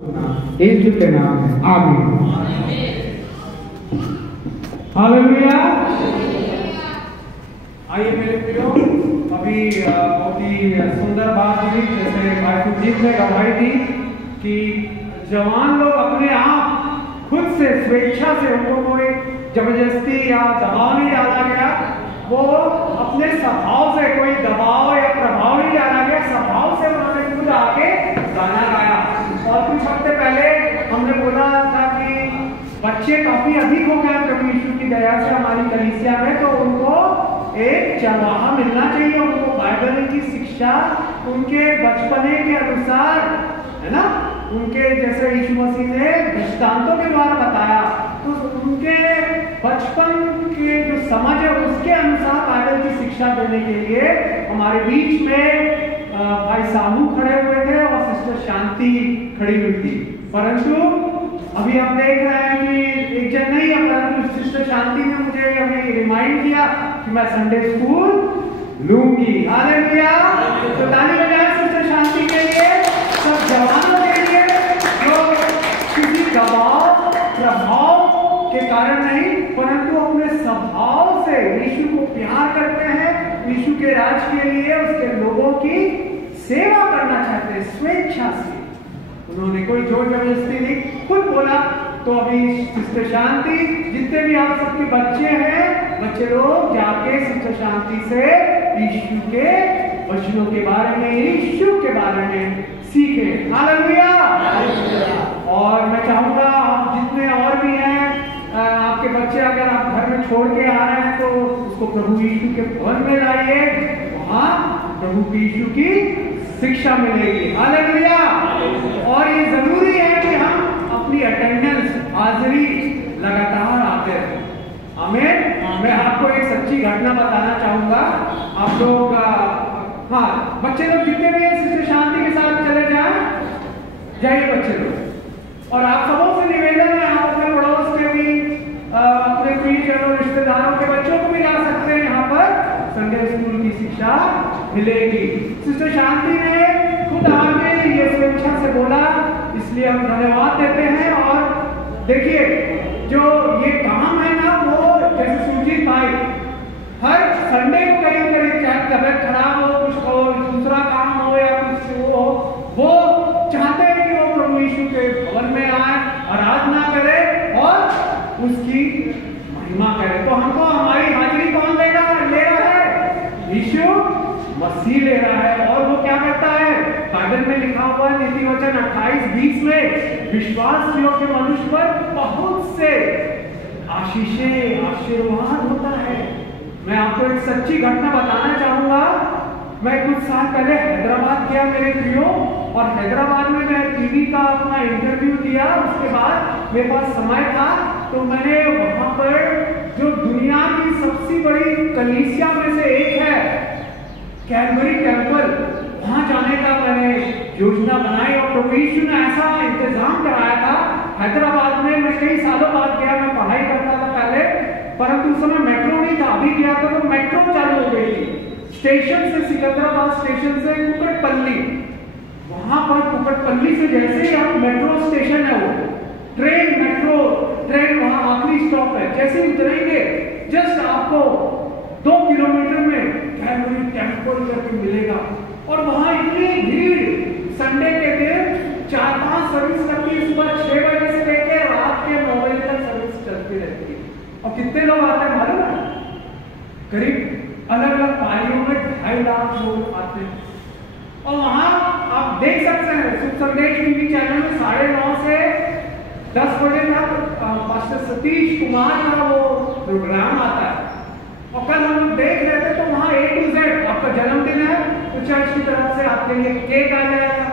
यीशु के नाम में आमीन। हालेलुया। आइए मेरे प्रियो, अभी बहुत ही सुंदर बात हुई, जैसे भाई सुजीत ने गवाही दी कि जवान लोग अपने आप खुद से स्वेच्छा से, उनको कोई जबरदस्ती या दबाव नहीं डाला गया, वो अपने स्वभाव से, कोई दबाव या प्रभाव नहीं डाला गया, स्वभाव से उन्होंने खुद आके गाना गाया। और कुछ हफ्ते पहले हमने बोला था कि बच्चे काफी अधिक हो गए प्रभु यीशु की दया से हमारी कलीसिया में, तो उनको एक चरवाहा मिलना चाहिए, उनको बाइबल की शिक्षा उनके बचपने के अनुसार, है ना, उनके जैसे यीशु मसीह ने दृष्टांतों के द्वारा बताया, तो उनके बचपन के जो समझ है उसके अनुसार बाइबल की शिक्षा देने के लिए हमारे बीच में भाई साहू खड़े हुए थे और सिस्टर शांति खड़ी हुई थी। परंतु अभी हम देख रहे हैं कि एक जन नहीं है, परंतु सिस्टर शांति ने मुझे अभी रिमाइंड किया कि मैं संडे स्कूल लूंगी। हालेलुया। तो ताली बजाएं सिस्टर शांति के लिए, सब जवानों के लिए जो किसी दबाव प्रभाव के कारण नहीं, परंतु अपने स्वभाव से यीशु को प्यार करते हैं, यीशु के राज के लिए उसके लोगों की सेवा करना चाहते हैं स्वेच्छा से। उन्होंने कोई जोर जबरदस्ती नहीं, खुद बोला। तो अभी सिस्टर शांति, जितने भी आप सबके बच्चे हैं, बच्चे लोग जाके सिस्टर शांति से यीशु के वचनों के बारे में, यीशु के बारे में सीखे। हालेलुया। और मैं चाहूंगा आप जितने और भी हैं, आपके बच्चे अगर आप घर में छोड़ के आ रहे हैं तो उसको प्रभु यीशु के भवन में लाइए, वहां प्रभु यीशु की शिक्षा मिलेगी। हालेलुया। और ये जरूरी है कि हम अपनी अटेंडेंस, हाजिरी लगातार आते रहें। आमीन। मैं आपको एक सच्ची घटना बताना चाहूंगा। आप लोग हाँ, बच्चे लोग जितने भी सिस्टर शांति के साथ चले जाइए बच्चे लोग। और आप सबों से निवेदन है, आप अपने पड़ोस के भी, अपने प्रियजनों, रिश्तेदारों के बच्चों को भी ला सकते हैं, यहाँ पर संडे स्कूल की शिक्षा मिलेगी। सिस्टर शांति ने खुद आके ये स्वेच्छा से बोला, इसलिए हम धन्यवाद देते हैं। और देखिए जो ये काम है ना, वो जैसे सुरजीत भाई हर संडे को कहीं कहीं, चाहे तबियत खराब हो, कुछ हो, दूसरा काम हो या कुछ हो, वो चाहते हैं कि वो प्रभु यीशु के भवन में आए, आराधना करे और उसकी महिमा करे। तो हमको हमारी हाजिरी कौन ले रहा है? यीशु मसीह ले रहा है। और वो क्या करता है? बाइबल में लिखा हुआ है नीति वचन 28:20 में, विश्वास योग्य मनुष्य पर बहुत से आशीषें, आशीर्वाद होता है। मैं आपको एक सच्ची घटना बताना चाहूंगा। मैं कुछ साल पहले हैदराबाद गया मेरे प्रियो, और हैदराबाद में मैं टीवी का अपना इंटरव्यू दिया। उसके बाद मेरे पास समय था, तो मैंने वहां पर जो दुनिया की सबसे बड़ी कलीसिया में से एक है, कैलवरी टेम्पल, वहां जाने का मैंने योजना बनाई। और प्रभु यीशु ने ऐसा इंतजाम कराया था हैदराबाद में। मैं कई सालों बाद गया, मैं पढ़ाई करता था पहले, परंतु उस समय मेट्रो नहीं था। अभी गया था तो मेट्रो चालू हो गई थी। स्टेशन से, सिकंदराबाद स्टेशन से कुकटपल्ली, वहां पर कुकटपल्ली से जैसे ही आप, मेट्रो स्टेशन है वो, मेट्रो ट्रेन वहां आखिरी स्टॉप है, जैसे ही उतरेंगे जस्ट आपको 2 किलोमीटर में कैलवरी टेम्पल करके मिलेगा। और वहां इतनी भीड़, संडे के दिन 4-5 सर्विस करती है, सुबह 6 बजे से लेकर रात के 9 बजे तक सर्विस चलती रहती है। और कितने लोग आते हैं मालूम है? करीब अलग अलग पारियों में 2.5 लाख लोग आते हैं। और वहां आप देख सकते हैं शुभ संदेश टीवी चैनल में 9:30 से 10 बजे तक पास्टर सतीश कुमार का वो प्रोग्राम आता है। और कल हम देख रहे थे तो वहां A to Z, आपका जन्मदिन है तो चर्च की तरफ से आपके लिए केक आ जाएगा,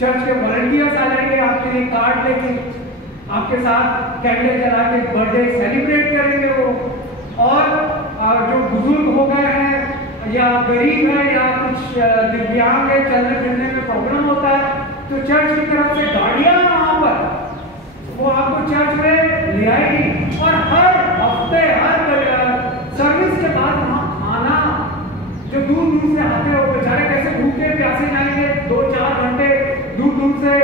चर्च के वॉलंटियर्स आ जाएंगे आपके लिए कार्ड लेके, आपके साथ कैंडल जला के बर्थडे सेलिब्रेट करेंगे वो। और जो बुजुर्ग हो गए हैं या गरीब है या कुछ दिव्यांग है, चलने फिरने में प्रॉब्लम होता है, तो चर्च की तरफ से गाड़ियां वहां पर वो आपको चर्च में ले आएगी। और हर हफ्ते, हर सर्विस के बाद वहां खाना, जो दूर दूर से आते हो बेचारे कैसे भूखे प्यासे जाएंगे, 2-4 घंटे दूर दूर से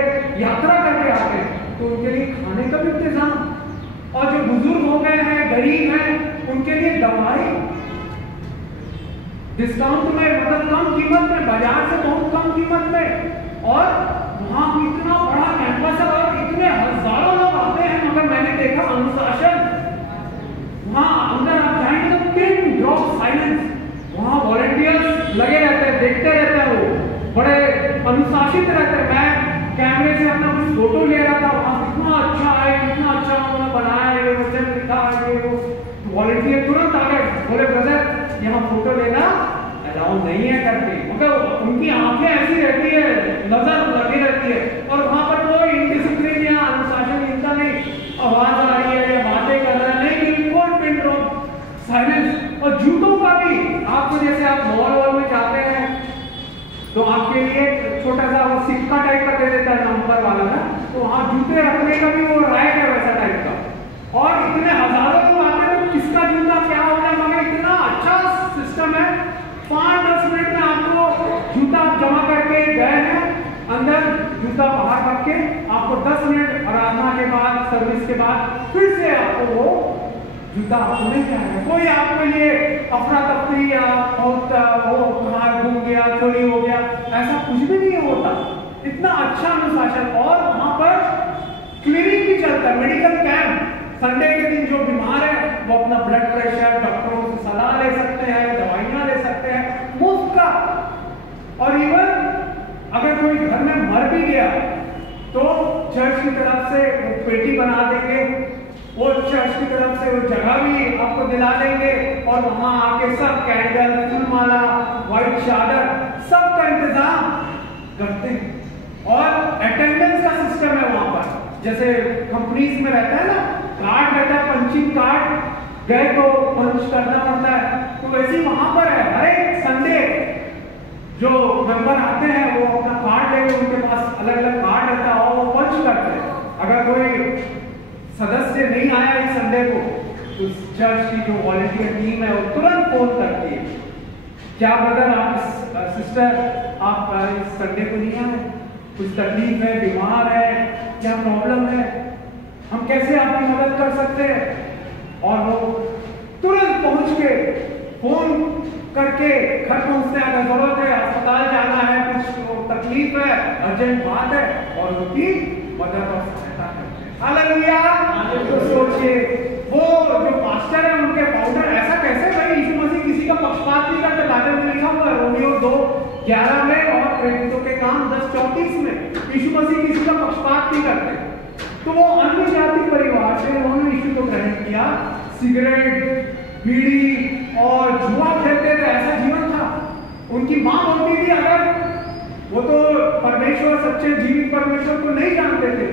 यात्रा करके आते हैं तो उनके लिए खाने का भी इंतजाम, और जो बुजुर्ग हो गए हैं, गरीब हैं, उनके लिए दवाई डिस्काउंट में, मतलब कम कीमत में, बाजार से बहुत कम कीमत में। और वहां इतना बड़ा कैंपस है और इतने हजारों लोग आते हैं, मगर मैंने देखा अनुशासन, वहां अंदर आप जाएंगे तो पिन ड्रॉप साइलेंस, वहां वॉलंटियर्स लगे रहते हैं, देखते रहते हैं, वो बड़े अनुशासित रहते हैं। मैं कैमरे से अपना कुछ फोटो ले रहा था, वहां इतना अच्छा है, इतना अच्छा उन्होंने बनाया है, वचन लिखा है, वो वॉलंटियर तुरंत आ गए, बोले ब्रदर यहाँ फोटो लेना अलाउ नहीं है करके, मगर उनकी आंखें ऐसी रहती है, नजर लगी रहती है, और वहां पर कोई इंडिसिप्लिन या अनुशासनहीनता नहीं, आवाज आ रही है या बातें कर रहे हैं, नहीं, बिल्कुल पिन ड्रॉप साइलेंस। और जूतों का भी आपको, जैसे आप मॉल में जाते हैं तो आपके लिए छोटा सा वो सिक्का टाइप का दे देता है नंबर वाला ना, तो वहां जूते रखने का भी वो राइट है वैसा टाइप का। और इतने हजारों लोग आते हैं तो किसका जूता क्या हो रहा है, मगर इतना अच्छा सिस्टम है, 5-10 मिनट में आपको जूता जमा करके गए हैं अंदर, जूता बाहर रख के आपको 10 मिनट आराधना के बाद, सर्विस के बाद फिर से आपको वो जूता आपको नहीं चाहिए। कोई आपके लिए अफरा तफरी या बहुत वो कहाँ घूम गया, चोरी हो गया, ऐसा कुछ भी नहीं होता। इतना अच्छा अनुशासन, और वहां पर क्लिनिक भी चलता है, मेडिकल कैंप। संडे के दिन जो बीमार है वो अपना ब्लड प्रेशर डॉक्टरों से सलाह ले सकते हैं, दवाइयां ले सकते हैं मुफ्त का। और इवन अगर कोई घर में मर भी गया तो चर्च की तरफ से वो पेटी बना देंगे, वो चर्च की तरफ से वो जगह भी आपको दिला देंगे, और वहां आके सब कैंडल, फूलमाला, व्हाइट चादर, सबका इंतजाम करते हैं। और अटेंडेंस का सिस्टम है वहां पर, जैसे कंपनीज में रहता है ना, कार्ड रहता है, पंचिंग कार्ड, गए तो पंच करना पड़ता है, तो वैसे वहां पर है। हर एक संडे जो मेंबर आते हैं वो अपना कार्ड लेके, उनके पास अलग अलग कार्ड रहता है और वो पंच करते हैं। अगर कोई सदस्य नहीं आया इस संडे को तो चर्च की जो वॉलंटियर टीम है वो तुरंत फोन करती है, क्या ब्रदर आप सिस्टर आप इस संडे को नहीं आए, कुछ तकलीफ है, बीमार है, क्या प्रॉब्लम है, हम कैसे आपकी मदद कर सकते हैं। और वो तुरंत पहुंच के फोन करके घर पहुंचते हैं, अगर जरूरत है, अस्पताल जाना है, कुछ तकलीफ है, अर्जेंट बात है, और उनकी मदद और सहायता करते हैं। हालेलुया। तो सोचिए वो जो पास्टर है, उनके फाउंडर, ऐसा कैसे भाई यीशु मसीह किसी का पक्षपात नहीं करते। बाइबल में लिखा हुआ है रोमियो 2:11 में और प्रेरितों के काम 10:34 में, यीशु मसीह किसी का पक्षपात नहीं करते। तो वो अन्य जाति परिवार से उन्होंने यीशु को ग्रहण किया, सिगरेट, बीड़ी और जुआ खेलते थे, ऐसा जीवन था। उनकी मां बोलती थी, अगर वो तो परमेश्वर, सच्चे जीवित परमेश्वर को नहीं जानते थे,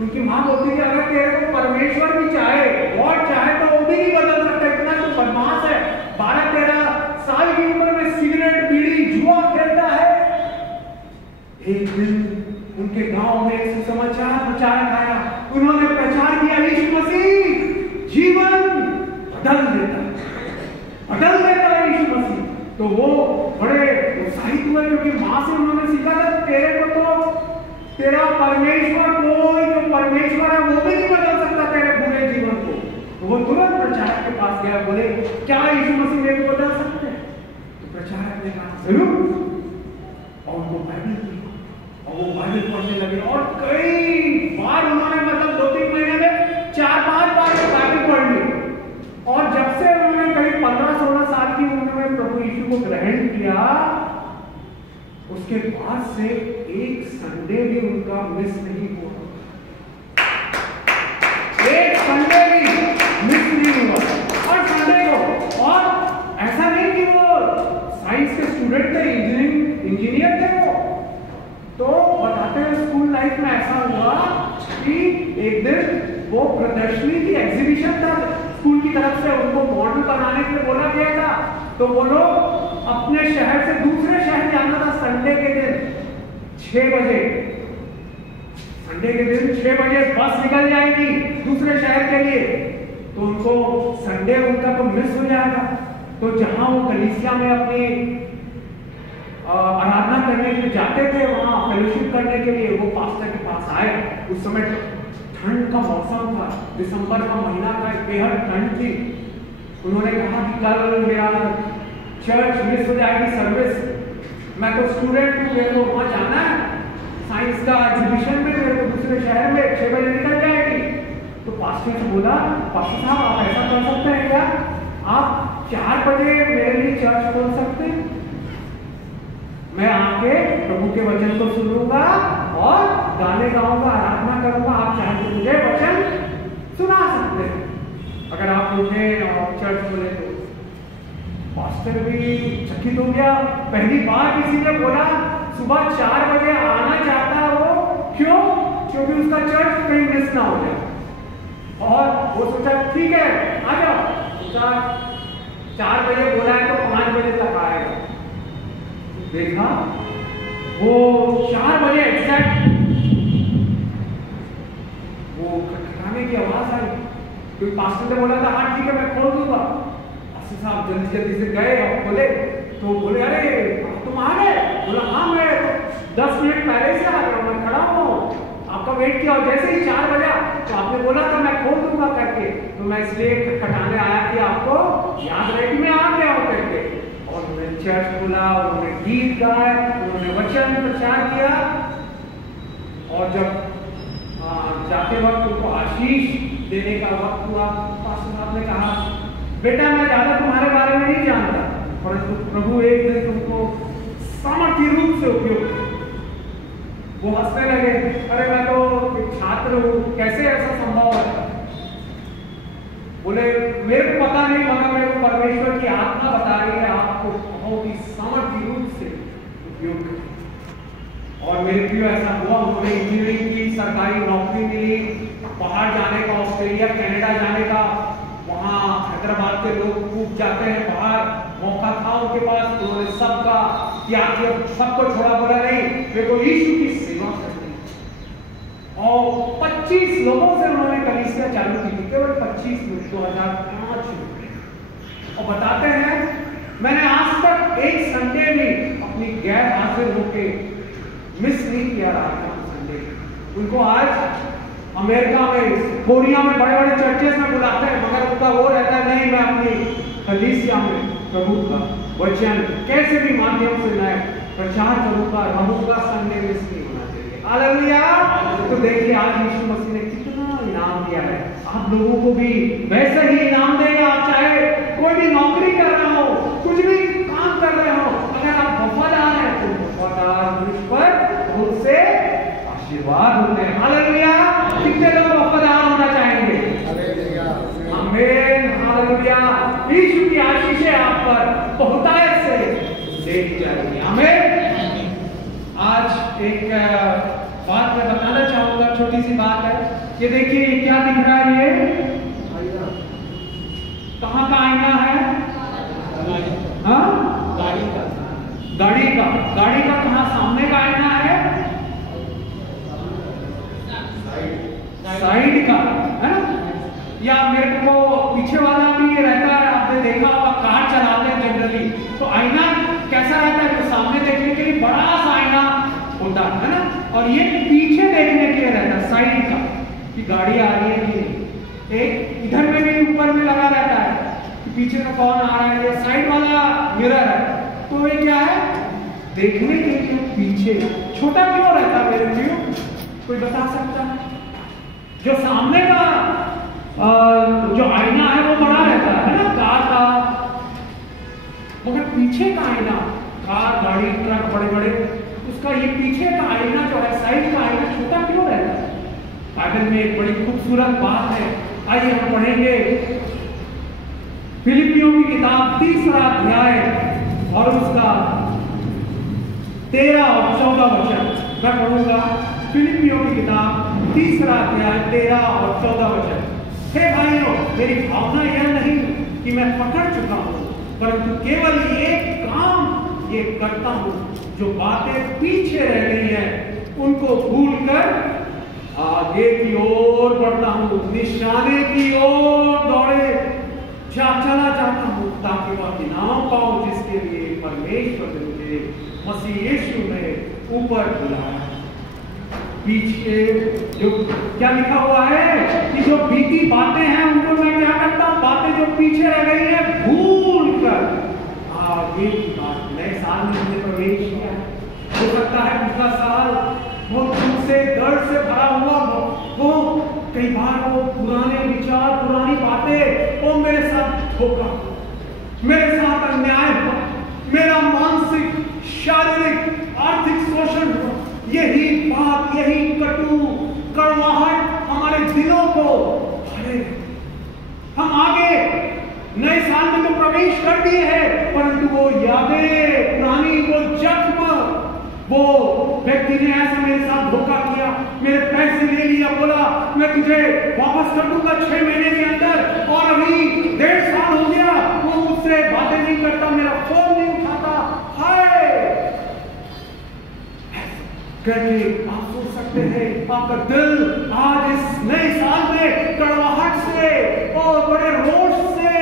उनकी मां बोलती थी अगर तेरे को परमेश्वर भी चाहे, गॉड चाहे, तो वो भी नहीं बदल सकता, इतना तो बदमाश है, 12-13 साल की उम्र में सिगरेट, बीड़ी, जुआ खेलता है। एक दिन उनके गांव में एक समाचार प्रचारक आया, उन्होंने प्रचार किया, यीशु मसीह जीवन बदल देता है यीशु मसीह। तो वो बड़े उत्साहित हुए, क्योंकि मां से उन्होंने सीखा था तेरे को तो तेरा परमेश्वर, कोई जो परमेश्वर है वो भी नहीं बदल सकता तेरे पूरे जीवन को। तो वो तुरंत प्रचारक के पास गया, बोले क्या यीशु मसीह मेरे को बदल सकते हैं? तो प्रचारक ने कहा जरूर, और उनको बाइबल दी, और वो बाइबल पढ़ने लगे, और कई बार उन्होंने, मतलब 2-3 महीने में 4-5 बार बाइबल पढ़ ली। और जब से उन्होंने करीब 15-16 साल की उम्र में प्रभु यीशु को ग्रहण किया, उसके बाद से एक संडे भी उनका मिस नहीं हुआ, एक संडे भी मिस नहीं हुआ। और संडे को, और ऐसा नहीं कि वो साइंस के स्टूडेंट थे, इंजीनियर थे वो, तो बताते हैं स्कूल लाइफ में ऐसा हुआ कि एक दिन वो प्रदर्शनी की एग्जीबिशन था स्कूल की तरफ से, उनको मॉडल बनाने के लिए बोला गया था। तो वो लोग अपने शहर से दूसरे शहर जाना था संडे के दिन 6 बजे, संडे के दिन 6 बजे बस निकल जाएगी दूसरे शहर के लिए, तो उनको संडे उनका तो मिस हो जाएगा। तो जहां वो कलीसिया में अपनी आराधना करने के लिए जाते थे, वहां फेलोशिप करने के लिए, वो पास्टर के पास आए। उस समय ठंड का मौसम था, दिसंबर का महीना था, बेहद ठंड थी। उन्होंने कहा कि कल मेरा चर्च मिस हो जाएगी सर्विस, मैं तो स्टूडेंट हूँ, मेरे को वहाँ जाना है साइंस का एग्जीबिशन में, मेरे को दूसरे शहर में 6 बजे निकल जाएगी। तो पास्टर ने बोला, पास्टर साहब आप ऐसा कर सकते हैं क्या, आप 4 बजे मेरे लिए चर्च खोल सकते हैं, मैं आके प्रभु के वचन को सुनूंगा और गाने गाऊंगा, आराधना करूंगा, आप चाहे तो मुझे वचन सुना सकते हैं अगर आप मुझे चर्च खोले तो। पास्टर भी चकित हो गया, पहली बार किसी ने बोला सुबह 4 बजे आना चाहता वो, क्यों? क्योंकि उसका चर्च कहीं मिस ना हो जाए। और वो सोचा ठीक है आ जाओ, उसका 4 बजे बोला है तो 5 बजे तक आएगा। देखा वो 4 बजे एग्जैक्ट वो खटखटाने की आवाज आई, क्योंकि पास्टर ने बोला था हाँ ठीक है मैं खोल दूंगा। पास्टर साहब जल्दी जल्दी से गए और खोले तो बोले अरे तुम आ गए? बोला हाँ मैं 10 मिनट पहले से आ गया, मैं खड़ा हूँ आपका वेट किया, और जैसे ही 4 बजा तो आपने बोला था मैं खोल दूंगा करके, तो मैं इसलिए खटखटाने आया कि आपको याद रहे कि मैं आ गया हूँ करके। और उन्होंने चर्च खोला, उन्होंने गीत गाए, उन्होंने वचन प्रचार किया, और जब जाते वक्त उनको आशीष देने का वक्त हुआ, पास्टर साहब ने कहा बेटा मैं ज्यादा तुम्हारे बारे में नहीं जानता, परंतु प्रभु एक दिन तुमको सामर्थ्य रूप से उपयोग। वो हंसने लगे, अरे मैं तो एक छात्र हूँ, कैसे ऐसा संभव है? बोले मेरे को पता नहीं, मगर मेरे को परमेश्वर की आत्मा बता रही है आपको बहुत ही सामर्थ्य रूप से उपयोग करें। और मेरे प्रियो ऐसा हुआ, उन्होंने इंजीनियरिंग की, सरकारी नौकरी मिली, बाहर जाने का, ऑस्ट्रेलिया कनाडा जाने का, वहाँ हैदराबाद के लोग खूब जाते हैं बाहर, मौका था उनके पास, उन्होंने सबका त्याग किया, सबको छोड़ा, बोला नहीं मेरे को यीशु की सेवा करनी। और 25 लोगों से उन्होंने कलीसिया चालू की थी, केवल 25 लोग 2005 में। और बताते हैं मैंने आज तक एक संडे में अपनी गैर हाजिर होके मिस नहीं किया रहा संडे। उनको आज अमेरिका में, कोरिया में बड़े बड़े चर्चेस में बुलाते हैं, मगर उनका वो रहता है नहीं मैं अपनी कलीसिया में प्रभु का वचन कैसे भी माध्यम से मैं प्रचार करूंगा, रहूंगा, संडे मिस नहीं होना चाहिए। हालेलुया। तो देखिए आज यीशु मसीह ने कितना इनाम दिया है, आप लोगों को भी वैसे ही इनाम देगा। आप चाहे कोई भी नौकरी कर रहे हो, कुछ भी काम कर रहे हो, अगर आप वफादार हैं तो वफादार पुरुष पर बहुत से आशीर्वाद होते हैं। हालेलुया। कितने लोग वफादार होना चाहेंगे? आमीन। हालेलुया। यीशु की आशीषें आप पर बहुतायत से देखी जाएगी। आमीन। आज एक बात मैं बताना चाहूंगा, छोटी सी बात है। ये देखिए क्या दिख रहा है, ये कहाँ का आईना है? हाँ गाड़ी का कहाँ? सामने का आईना है, साइड का है ना, या मेरे को पीछे वाला भी ये रहता है। आपने देखा होगा कार चलाते हैं जनरली, तो आईना कैसा रहता है? तो सामने देखने के लिए बड़ा सा आईना होता है ना, और ये पीछे देखने के लिए रहता है साइड का, कि गाड़ी आ रही है कि एक इधर में भी ऊपर में लगा रहता है कि पीछे का कौन आ रहा है। ये साइड वाला मिरर है, तो ये क्या है? देखने के लिए पीछे छोटा क्यों रहता है मेरे प्रियो? कोई बता सकता है? जो सामने का जो आईना है वो बड़ा रहता है ना कार का, मगर पीछे का आईना, कार गाड़ी ट्रक बड़े बड़े, उसका ये पीछे का आईना जो है, साइड का आईना छोटा क्यों रहता है? बाइबल में एक बड़ी खूबसूरत बात है, आइए हम पढ़ेंगे फिलिपियों की किताब 3रा अध्याय और उसका 13 और 14 वचन मैं पढ़ूंगा। फिलिपियों की किताब 3रा अध्याय 13 और 14 वचन। हे भाइयों, मेरी भावना यह नहीं कि मैं पकड़ चुका हूं, परंतु केवल एक काम ये करता हूं, जो बातें पीछे रह गई हैं उनको भूलकर आगे की ओर बढ़ता हूं, निशाने की ओर दौड़े चला जाता हूं, ताकि वह इनाम पाऊं जिसके लिए परमेश्वर ने मुझे मसीह यीशु में ऊपर बुलाया। पीछे जो क्या लिखा हुआ है कि जो बीती बातें हैं उनको मैं क्या करता हूँ, बातें जो पीछे रह गई है भूल कर आगे की बात। नए साल में हमने प्रवेश किया, हो सकता है पिछला साल बहुत दुख से दर्द से भरा हुआ हो, कई बार वो पुराने विचार पुरानी बातें, वो मेरे साथ धोखा, मेरे साथ अन्याय हुआ, मेरा मानसिक शारीरिक आर्थिक शोषण हुआ, यही बात यही कटु कड़वाहट हमारे दिलों को भरे। हम आगे नए साल में तो प्रवेश कर दिए हैं, परंतु वो यादें पुरानी, वो जख्म, वो व्यक्ति ने ऐसा मेरे साथ धोखा किया, मेरे पैसे ले लिया, बोला मैं तुझे वापस कर दूंगा 6 महीने के अंदर, और अभी 1.5 साल हो गया वो मुझसे बातें नहीं करता, मेरा फोन नहीं उठाता। हाय करके आप सोच सकते हैं आपका दिल आज इस नए साल में कड़वाहट से और बड़े रोष से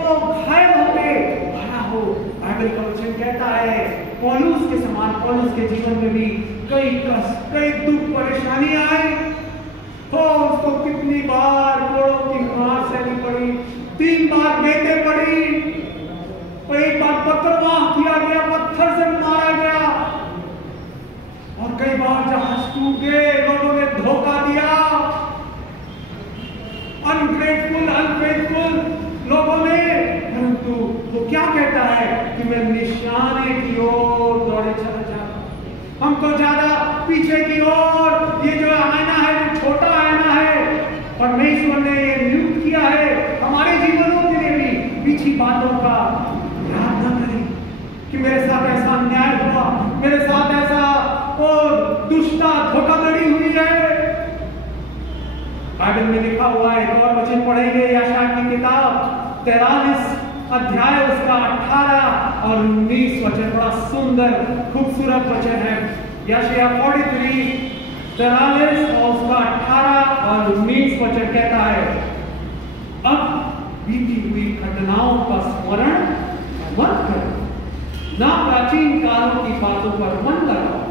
और घायल होके भरा हो। बाइबल का वचन कहता है पौलुस के समान, पौलुस के जीवन में भी कई कष्ट, कई दुख, परेशानी आए, तो उसको कितनी बार कोड़ों की मार सहनी पड़ी, 3 बार बेटे पड़ी, एक बार पत्थरवाह किया गया, पत्थर से मारा गया, और कई बार जहाज टूट गए, लोगों ने धोखा दिया, अनग्रेटफुल अनफेथफुल लोगों ने। परंतु वो क्या कहता है कि मैं निशाने की ओर दौड़े चला जाता, हमको ज्यादा पीछे की ओर, ये जो आईना है वो छोटा आईना है, परमेश्वर ने ये नियुक्त किया है हमारे जीवनों के लिए भी पीछे बातों का याद न करें कि मेरे साथ ऐसा अन्याय हुआ, मेरे साथ ऐसा दुष्टा धोखाधड़ी हुई है। बाइबल में लिखा हुआ है, एक और वचन पढ़ेंगे यशायाह की किताब 43 अध्याय उसका 18 और 19 वचन, बड़ा सुंदर खूबसूरत वचन है। यशायाह 43 और उसका 18 और 19 वचन कहता है, अब बीती हुई घटनाओं का स्मरण मत करो, ना प्राचीन कालों की बातों पर मन लगाओ।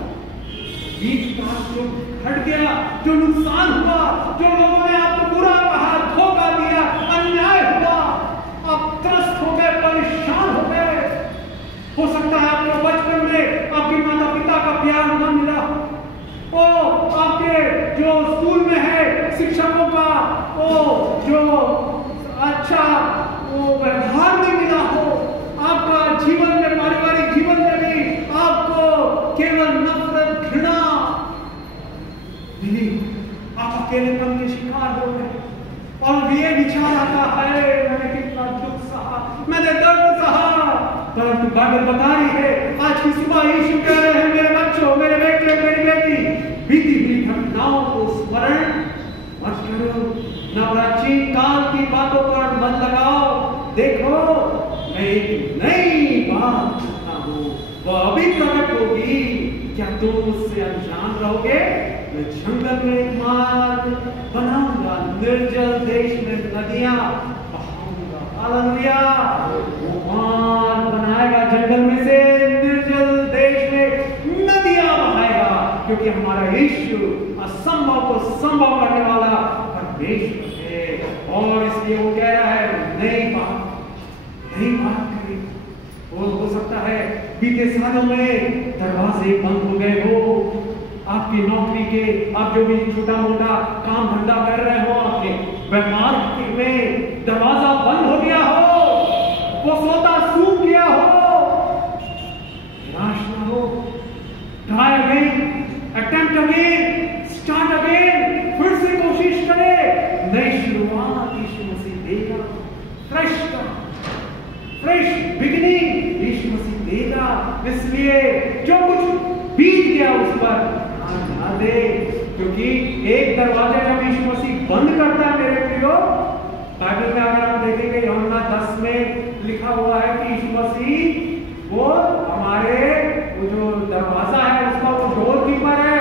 बीच का जो घट गया, जो नुकसान हुआ, जो लोगों ने आपको बुरा कहा, धोखा दिया, अन्याय हुआ, आप त्रस्त हो गए, परेशान हो गए। हो सकता है आपको बचपन में आपके माता पिता का प्यार न मिला, ओ आपके जो स्कूल में है शिक्षकों का ओ जो अच्छा वो व्यवहार नहीं मिला हो, आपका जीवन में पारिवारिक जीवन में भी आपको केवल नफरत घृणा मिली, आप अकेलेपन के शिकार हो गए, और ये विचार आता है मैंने कितना दुख सहा, मैंने दर्द सहा। परंतु बाइबल बता रही है आज की सुबह यीशु कह रहे हैं, मेरे बच्चों, मेरे बेटे, मेरी बेटी, बीती हुई घटनाओं को स्मरण मत करो, न प्राचीन काल की बातों पर मन लगाओ। देखो मैं एक नई बात करता हूँ, वह अभी प्रकट होगी, क्या तुम उससे अनजान रहोगे? मैं जंगल में एक मार्ग बनाऊंगा, निर्जल देश में नदियां बहाऊंगा। हालेलुया, वो मार्ग बनाएगा जंगल में से, निर्जल देश में नदियां बहाएगा, क्योंकि हमारा यीशु असंभव को संभव करने वाला परमेश्वर है। और इसलिए वो कह रहा है नई बात करें। और हो सकता है बीते सालों में दरवाजे बंद हो गए हो, आपकी नौकरी के, आप जो भी छोटा मोटा काम धंधा कर रहे हो, आपके व्यापार में दरवाजा बंद हो गया हो, वो सोता सूख गया हो, निराश ना हो, try again, attempt again, start again, फिर से कोशिश करें। नई शुरुआत यीशु मसीह देगा, फ्रेश बिगिनिंग यीशु मसीह देगा। इसलिए जो कुछ बीत गया उस पर ना दे, क्योंकि एक दरवाजा जब यीशु मसीह बंद करता है मेरे प्रियो, बाइबल में अगर आप देखेंगे यूहन्ना 10 में लिखा हुआ है कि यीशु मसीह वो हमारे वो जो दरवाजा है उसका वो डोर कीपर है,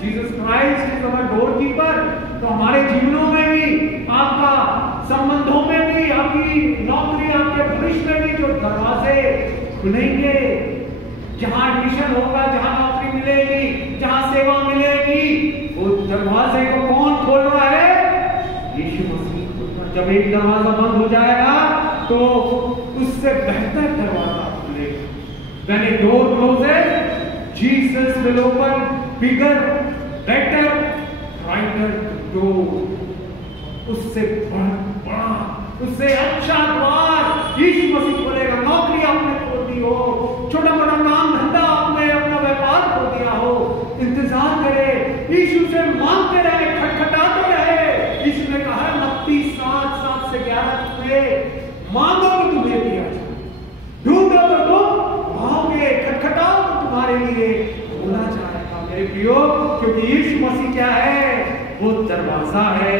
Jesus Christ is our door keeper. तो हमारे जीवनों में भी, आपका संबंधों में भी, आपकी नौकरी, आपके भविष्य में भी जो दरवाजे खुलेंगे, जहां एडमिशन होगा, जहां नौकरी मिलेगी, जहां सेवा मिलेगी, दरवाजे को कौन खोल रहा है? यीशु मसीह खोल रहा है। जब एक दरवाजा बंद हो जाएगा तो उससे बेहतर दरवाजा खुलेगा। When a door closes, Jesus will open bigger, better, brighter door. उससे बड़ा, उससे अच्छा द्वार यीशु मसीह खोलेगा। नौकरी आपने खोल दी हो, छोटा मोटा काम धंधा आपने अपना व्यापार खोल दिया हो, इंतजार करे, यीशु से मांगते रहे, खटखटाते रहे। यीशु ने कहा मत्ती 7:7 से 11 मांगो तो तुम्हें दिया जाए, ढूंढो तो तुम पाओगे, खटखटाओ तो तुम्हारे लिए खोला जाएगा। मेरे प्रियो, क्योंकि यीशु मसीह क्या है? वो दरवाजा है।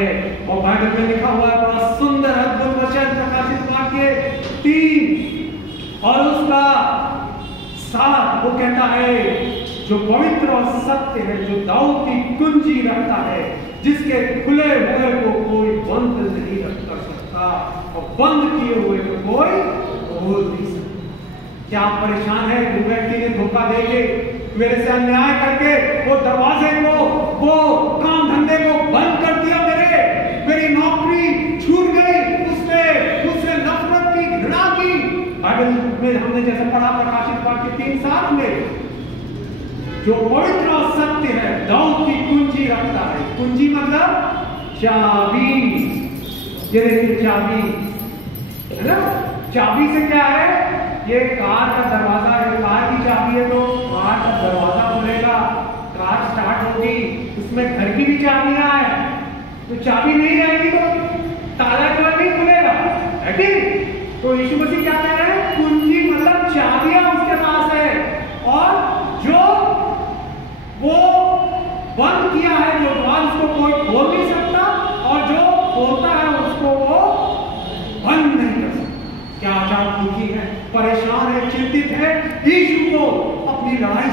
और बाइबल में लिखा हुआ है बड़ा सुंदर अद्भुत वचन, प्रकाशित वाक्य 3 और उसका 7, वो कहता है जो पवित्र और सत्य है, जो दाऊद की कुंजी रखता है, जिसके खुले हुए को कोई बंद नहीं कर सकता और बंद किए हुए को कोई खोल नहीं सकता। क्या आप परेशान है? वो व्यक्ति ने धोखा देके, मेरे से अन्याय करके वो दरवाजे को, वो काम धंधे को बंद कर दिया, मेरी नौकरी छूट गई, उससे नफरत की, घृणा की। बाइबल में हमने जैसे पढ़ा प्रकाशित वाक्य 3:7 में, जो पवित्र और सत्य है, दाऊद की कुंजी रखता है। कुंजी मतलब चाबी। ये देखिए चाबी है ना? चाबी से क्या है? ये कार का दरवाजा है, कार की चाबी है तो कार का दरवाजा खुलेगा, कार स्टार्ट होगी। उसमें घर की भी चाबियां हैं, तो चाबी नहीं रहेगी तो ताला जो नहीं खुलेगा, है कि? तो यीशु मसीह क्या कह रहे हैं? कुंजी मतलब चाबियां उसके पास है, और जो वो बंद किया है, जो द्वार उसको कोई खोल नहीं सकता, और जो खोलता है उसको वो बंद नहीं कर सकता। क्या आप दुखी है, परेशान है, चिंतित है? यीशु को अपनी लड़ाई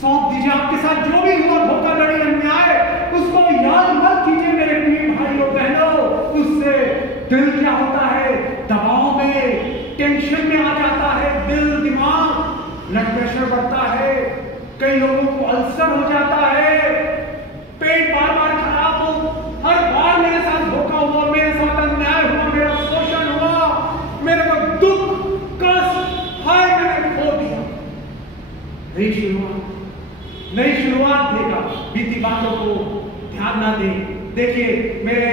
सौंप दीजिए। आपके साथ जो भी हुआ, धोखाधड़ी, अन्याय, उसको याद मत कीजिए मेरे प्रिय भाइयों बहनों। उससे दिल क्या होता है? दबाव में, टेंशन में आ जाता है, दिल, दिमाग, ब्लड प्रेशर बढ़ता है, कई लोगों को अल्सर हो जाता है, पेट बार बार खराब हो, हर बार मेरे साथ धोखा हुआ, मेरे साथ अन्याय हुआ, मेरा शोषण हुआ, मेरे को दुख, कष्ट, हाय मैंने खो दिया। नई शुरुआत देगा। बीती बातों को ध्यान ना दे। देखिए मेरे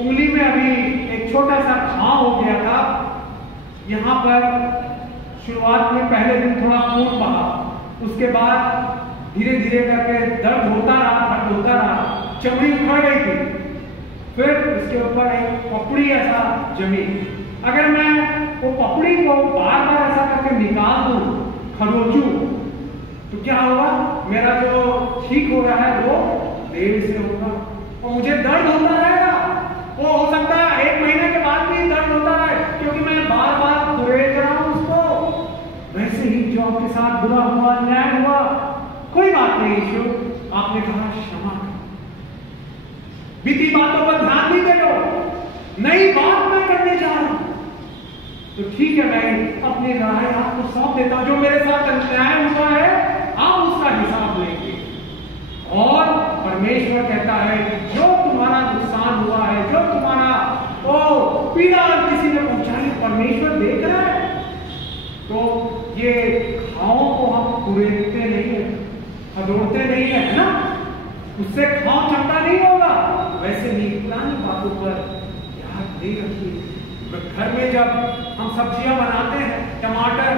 उंगली में अभी एक छोटा सा घाव हो गया था। यहाँ पर शुरुआत में पहले दिन थोड़ा खून बहा, उसके बाद धीरे धीरे करके दर्द होता रहा, चमड़ी उखड़ गई थी, फिर उसके ऊपर एक पपड़ी ऐसा जमी। अगर मैं वो पपड़ी को बार बार ऐसा करके निकाल दूं, खरोचूं, तो क्या होगा? मेरा जो ठीक हो रहा है वो देर से होगा और मुझे दर्द होता रहेगा। वो हो सकता है 1 महीने के बाद भी दर्द होता रहे, क्योंकि मैं बार बार कुरेद रहा हूं उसको। वैसे ही जो आपके साथ बुरा हुआ, अन्याय हुआ, कोई बात नहीं यीशु, आपने कहा क्षमा कर। बीती बातों पर ध्यान नहीं दे दो, नई बात मैं करने जा रहा हूं, तो ठीक है, मैं अपनी राय आपको सौंप देता हूं। जो मेरे साथ अन्याय हुआ है आप उसका हिसाब लेंगे। और परमेश्वर कहता है कि जो तुम्हारा नुकसान हुआ है, जो तुम्हारा पीड़ा किसी ने पहुंचाई, परमेश्वर देख रहा है। तो ये घावों को हम कुरेदते नहीं है, खदोड़ते नहीं है, ना, उससे घाव चमका नहीं होगा। वैसे ही पुरानी बातों पर याद नहीं रखिए। घर में जब हम सब्जियां बनाते हैं, टमाटर,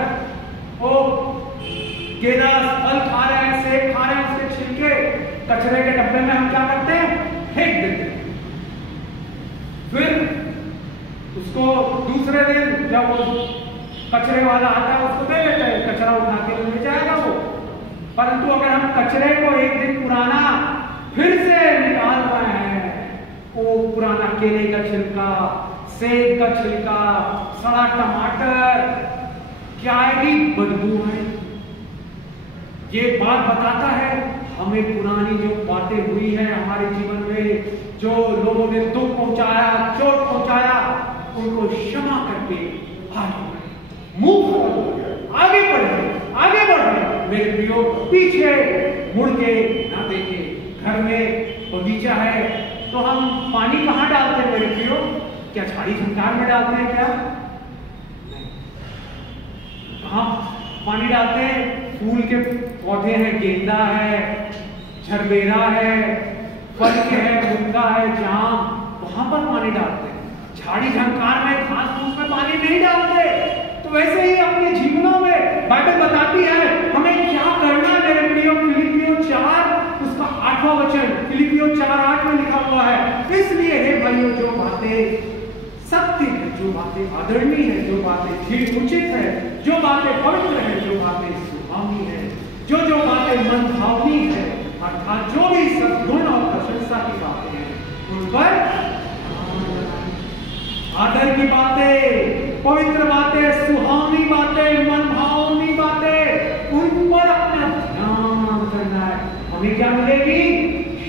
केला, फल खा रहे हैं, सेब खा रहे हैं, उसके छिलके कचरे के डब्बे में हम क्या करते हैं? फेंक देते हैं। फिर उसको दूसरे दिन जब वो कचरे वाला आता है उसको दे देते हैं, कचरा उठा के ले जाएगा वो। परंतु अगर हम कचरे को एक दिन पुराना फिर से निकाल रहे हैं, वो पुराना केले का छिलका, सेब का छिलका, सड़ा टमाटर, क्या आएगी? बदबू है। ये बात बताता है हमें पुरानी जो बातें हुई है हमारे जीवन में, जो लोगों ने दुख पहुंचाया, चोट पहुंचाया, उनको क्षमा करके आगे बढ़े। मेरे प्रियो, पीछे मुड़ के ना देखे। घर में बगीचा है, तो हम पानी कहाँ डालते हैं मेरे प्रियो? क्या झाड़ी झंकार में डालते हैं क्या? कहाँ पानी डालते हैं? फूल के पौधे हैं, गेंदा है, झरबेरा है, फल के है, मुनगा है, जाम, वहां पर पानी डालते हैं। झाड़ी झंकार में, घास फूस में पानी नहीं डालते। तो वैसे ही अपने जीवनों में बाइबल बताती है हमें क्या करना है मेरे प्रियो। फिलिपियों 4 उसका 8वां वचन, फिलिपियों 4:8 में लिखा हुआ है, इसलिए हे भाइयों, जो बातें सत्य है, जो बातें आदरणीय है, जो बातें ठीक उचित है, जो बातें पवित्र है, जो बातें सुहावनी है, जो बातें मन भावनी है, अर्थात जो भी सद्गुण और प्रशंसा की बातें हैं, उन पर आदर की बातें, पवित्र बातें, सुहावनी बातें, मन भावनी बातें, उन पर अपना ध्यान करना है। हमें क्या मिलेगी?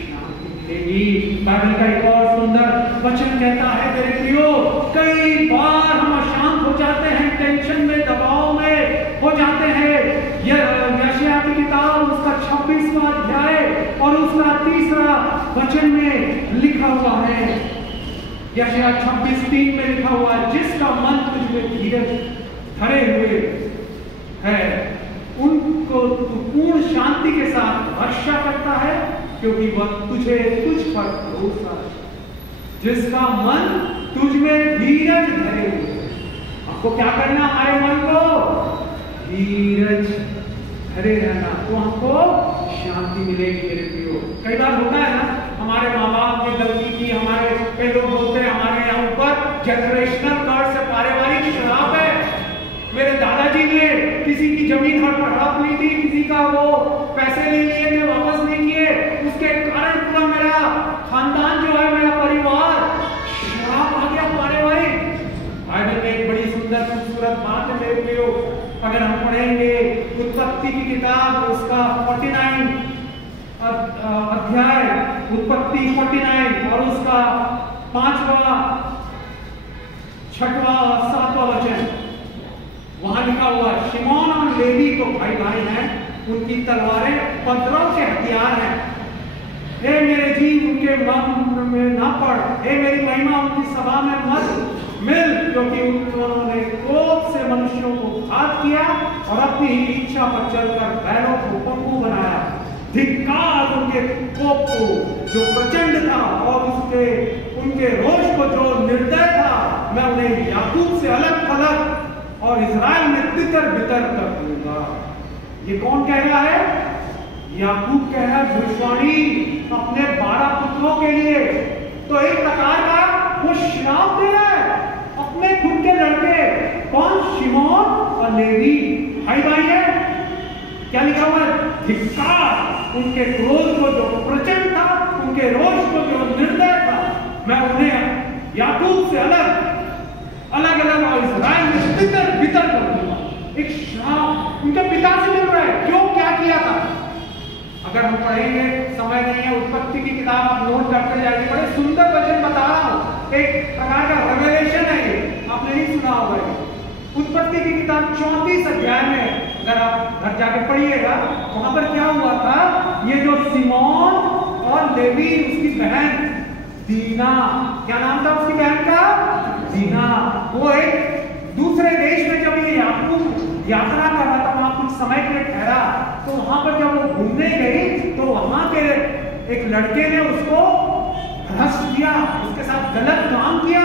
शांति मिलेगी। बाइबल का एक और सुंदर वचन कहता है मेरे प्रियो, कई बार हम अशांत हो जाते हैं, टेंशन में, दबाव में हो जाते हैं। यशायाह की किताब उसका 26वां अध्याय और उसका 3रा वचन में लिखा हुआ है, यशायाह 26:3 में लिखा हुआ है, जिसका मन तुझ में धीरज धरे हुए है उनको तू पूर्ण शांति के साथ वर्षा करता है, क्योंकि वह तुझ पर भरोसा है। जिसका मन तुझ में धीरज धरे हुए है। आपको क्या करना? हमारे मन को धीरज धरे रहना, तो हमको शांति मिलेगी मेरे प्रियो। कई बार होता है ना, हमारे माँ बाप ने गलती की, हमारे कई लोग बोलते हैं हमारे यहाँ ऊपर जनरेशनल कर्ज से, पारिवारिक श्राप है। मेरे दादाजी ने किसी की जमीन हड़प ली थी, किसी का वो पैसे ले लिए थे, वापस नहीं किए, उसके कारण पूरा मेरा खानदान जो है, मेरा परिवार श्राप आ गया पारिवारिक। बाइबल में एक बड़ी सुंदर खूबसूरत बात है मेरे प्रियो, अगर हम पढ़ेंगे उत्पत्ति की किताब उसका 49 अध्याय, उत्पत्ति 49 और उसका 5वां, 6वां और 7वां वचन, वहां लिखा हुआ, शिमोन और लेवी तो भाई भाई हैं, उनकी तलवारें पत्थरों के हथियार हैं। हे मेरे जीव उनके मन में न पड़, हे मेरी महिमा उनकी सभा में मत मिल, क्योंकि उन्होंने क्रोध से मनुष्यों को घात किया और अपनी ही इच्छा पर चलकर बैलों को पंगु बनाया। धिक्कार उनके कोप को जो प्रचंड था और उनके रोष को जो निर्दय था, मैं उन्हें याकूब से अलग थलग और इजराइल में तितर बितर कर दूंगा। ये कौन कह रहा है? याकूब कह रहा है भविष्यवाणी अपने 12 पुत्रों के लिए। तो एक प्रकार का वो श्राप दे रहा है अपने खुद के लड़के, कौन? शिमोन और लेवी, भाई भाई है। क्या लिखा हुआ है? धिक्कार उनके क्रोध को जो प्रचंड था, उनके रोष को जो निर्दय था, मैं उन्हें याकूब से अलग अलग और इजराइल में तितर बितर कर दूंगा। एक श्राप उनके पिता से मिल रहा है। क्यों? क्या किया था? अगर हम पढ़ेंगे, समय नहीं है, उत्पत्ति की किताब आप नोट करते जाएंगे, बड़े सुंदर वचन बता रहा हूं, एक प्रकार का रेवलेशन है ये, आपने नहीं सुना होगा। उत्पत्ति की किताब 34 अध्याय में अगर आप घर जाके पढ़िएगा, वहां पर क्या हुआ था, ये जो सिमोन और लेवी, उसकी बहन दीना, क्या नाम था उसकी बहन का? दीना। वो एक दूसरे देश में जब ये याकूब यात्रा कर रहा था, वहां कुछ समय के लिए ठहरा, तो वहां पर जब वो घूमने गई तो वहां के एक लड़के ने उसको भ्रष्ट किया, उसके साथ गलत काम किया।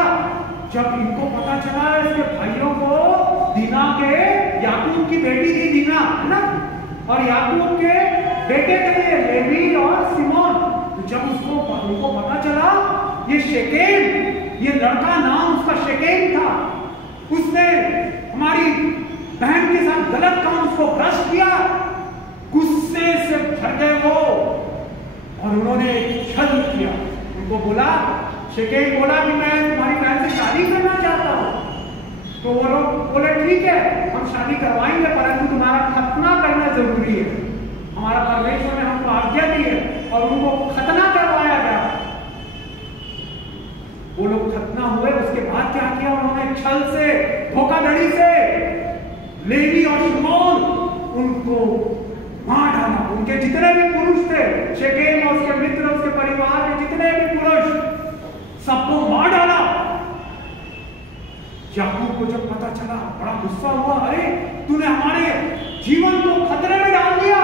जब इनको पता चला, इसके भाइयों को, दीना के, याकूब की बेटी थी दीना, है ना, और याकूब के बेटे थे लेवी और सिमोन, तो जब उनको पता चला, ये शेकेम, ये लड़का नाम उसका शेकेम था, उसने हमारी बहन के साथ गलत काम, उसको भ्रष्ट किया, गुस्से से भर गए वो और उन्होंने छल किया। उनको बोला, शेकेम बोला कि मैं तुम्हारी बहन से शादी करना चाहता हूं। तो वो लोग बोले ठीक है, हम शादी करवाएंगे, परंतु तुम्हारा खतना करना जरूरी है। हमारा परमेश्वर ने हमको आज्ञा दी है, और उनको खतना करवाया गया। वो लोग खतना हुए, उसके बाद क्या किया उन्होंने? छल से, धोखाधड़ी से लेवी और शिमोन उनको मार डाला। उनके जितने भी पुरुष थे, शेकेम और उसके मित्र, उसके परिवार के जितने भी पुरुष, सबको मार डाला। याकूब को जब पता चला बड़ा गुस्सा हुआ, अरे तूने हमारे जीवन को खतरे में डाल दिया,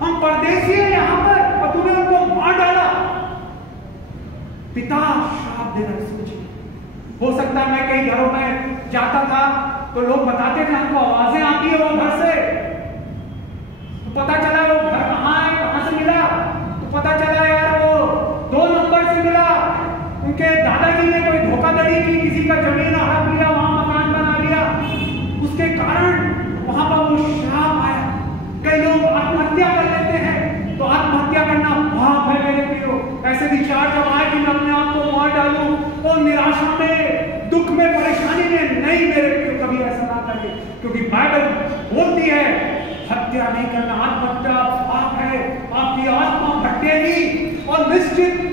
हम परदेसी हैं यहाँ पर और तूने उनको मार डाला। पिता श्राप देना सोचिए। हो सकता है मैं कई घरों में जाता था तो लोग बताते थे हमको आवाजें आती है वो घर से, तो पता चला वो घर कहाँ है, कहाँ से मिला, तो पता चला यार वो 2 नंबर से मिला। उनके दादाजी ने कोई धोखाधड़ी की, किसी का जमीन हड़प लिया, वहां मकान बना लिया, उसके कारण वहां पर वो श्राप आया। कई लोग आत्महत्या कर लेते हैं, तो आत्महत्या करना पाप है मेरे प्रियो। ऐसे विचार जब आए कि मैं अपने आप को मार डालूं, और निराशा में, दुख में, परेशानी में, नहीं मेरे प्रियो, कभी ऐसा ना करें, क्योंकि बाइबल बोलती है हत्या नहीं करना। आत्महत्या पाप है, आपकी आत्मा भटकेगी और निश्चित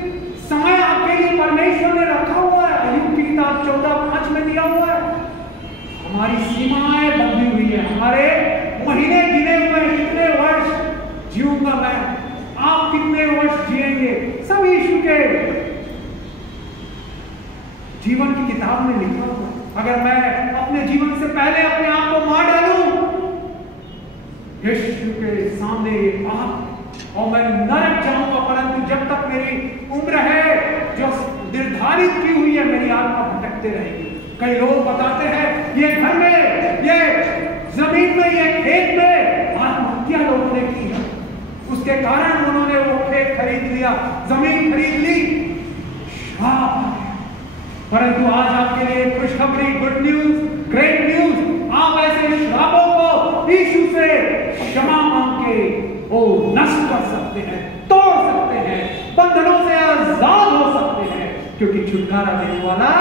समय आपके लिए परमेश्वर ने रखा हुआ है। अय्यूब की किताब 14:5 में दिया हुआ है। हमारी सीमाएं बंधी हुई है, हमारे महीने गिने हुए हैं, कितने वर्ष जीऊंगा मैं, आप कितने वर्ष जिएंगे, सब यीशु के जीवन की किताब में लिखा हुआ। अगर मैं अपने जीवन से पहले अपने आप को मार डालूं यीशु के सामने ये पाप, और मैं नरक जाऊंगा, परंतु जब तक मेरी उम्र है जो निर्धारित की हुई है, मेरी आत्मा भटकते रहेगी। कई लोग बताते हैं ये घर में, ये जमीन में, ये खेत में आत्महत्या लोगों ने की है, उसके कारण उन्होंने वो खेत खरीद लिया, जमीन खरीद ली, श्राप। परंतु आज आपके लिए खुशखबरी, गुड न्यूज, ग्रेट न्यूज, आप ऐसे श्रापों को यीशु से क्षमा मांग के वो नष्ट कर सकते हैं, तोड़ सकते हैं, बंधनों से आजाद हो सकते हैं, क्योंकि छुटकारा देने वाला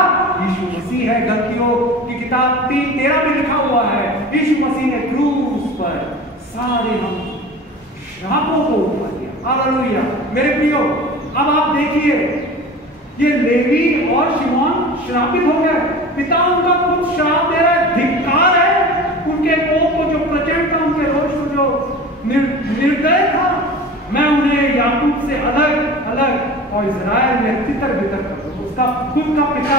यीशु मसीह है। गलतियों की किताब 3:13 में लिखा हुआ है, यीशु मसीह ने क्रूस पर सारे हम श्रापों को उठा दिया। हालेलुया मेरे प्रियो। अब आप देखिए, ये लेवी और शिमोन श्रापित हो गए, पिता उनका खुद श्राप दे रहा है, धिक्कार है उनके कोप को, जो प्रचंड था, उनके रोष को जो निर्दय था। मैं उन्हें याकूब से अलग अलग और इजराइल में तितर बितर कर दूं। उसका खुद का पिता,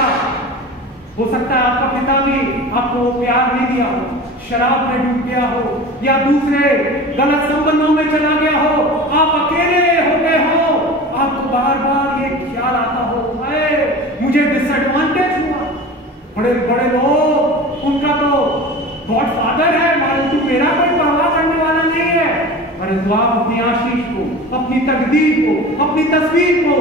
हो सकता है आपका पिता भी आपको प्यार नहीं दिया हो, शराब में डूब गया हो, या दूसरे गलत संबंधों में चला गया हो, आप अकेले हो गए हो, आपको बार बार ये ख्याल आता हो मुझे डिसएडवांटेज हुआ। बड़े बड़े लोग, उनका तो गॉड फादर है, परंतु मेरा कोई परवाह करने वाला नहीं है। परंतु आप अपनी आशीष को, अपनी तकदीर को, अपनी तस्वीर को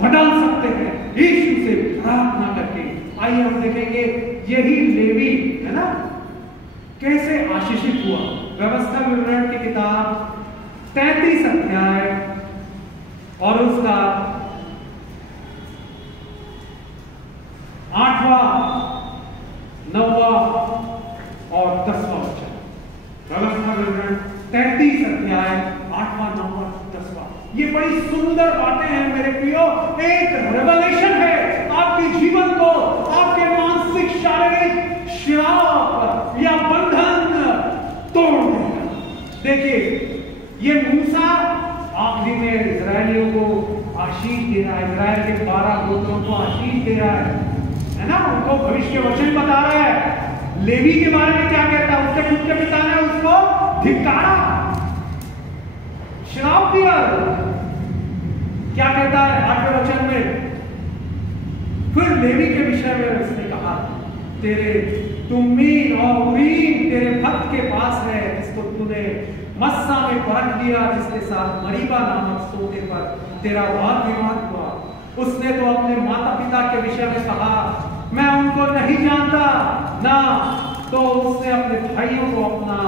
बदल सकते हैं यीशु से प्रार्थना करके। आइए हम देखेंगे यही लेवी है ना कैसे आशीषित हुआ। व्यवस्था विवरण की किताब 33 अध्याय और उसका 8वां, 9वां और 10वां वचन। व्यवस्था विवरण 33 अध्याय 8वां, 9वां, 10वां। ये बड़ी सुंदर बातें हैं मेरे प्रियो, एक रेवलेशन है आपके जीवन को, आपके मानसिक शारीरिक श्राप या बंधन तोड़ देगा। देखिए ये मूसा आखिरी में इजरायलियों को आशीष दे रहा है, इजराइल के 12 गोत्रों को आशीष दे रहा है ना, उनको भविष्य वचन बता रहा है। लेवी के बारे में क्या कहता है, उसके खुद के पिता ने उसको धिक्कारा, श्राप दिया। क्या कहता है 8वें वचन में, फिर लेवी के विषय में उसने कहा, तेरे तुम्मीन और उरीम तेरे भक्त के पास है, जिसको तूने मस्सा में परख लिया, जिसके साथ मरीबा नामक सोते पर तेरा वाद विवाद हुआ। उसने तो अपने माता पिता के विषय में कहा, मैं उनको नहीं जानता, ना तो उसने अपने भाइयों को अपना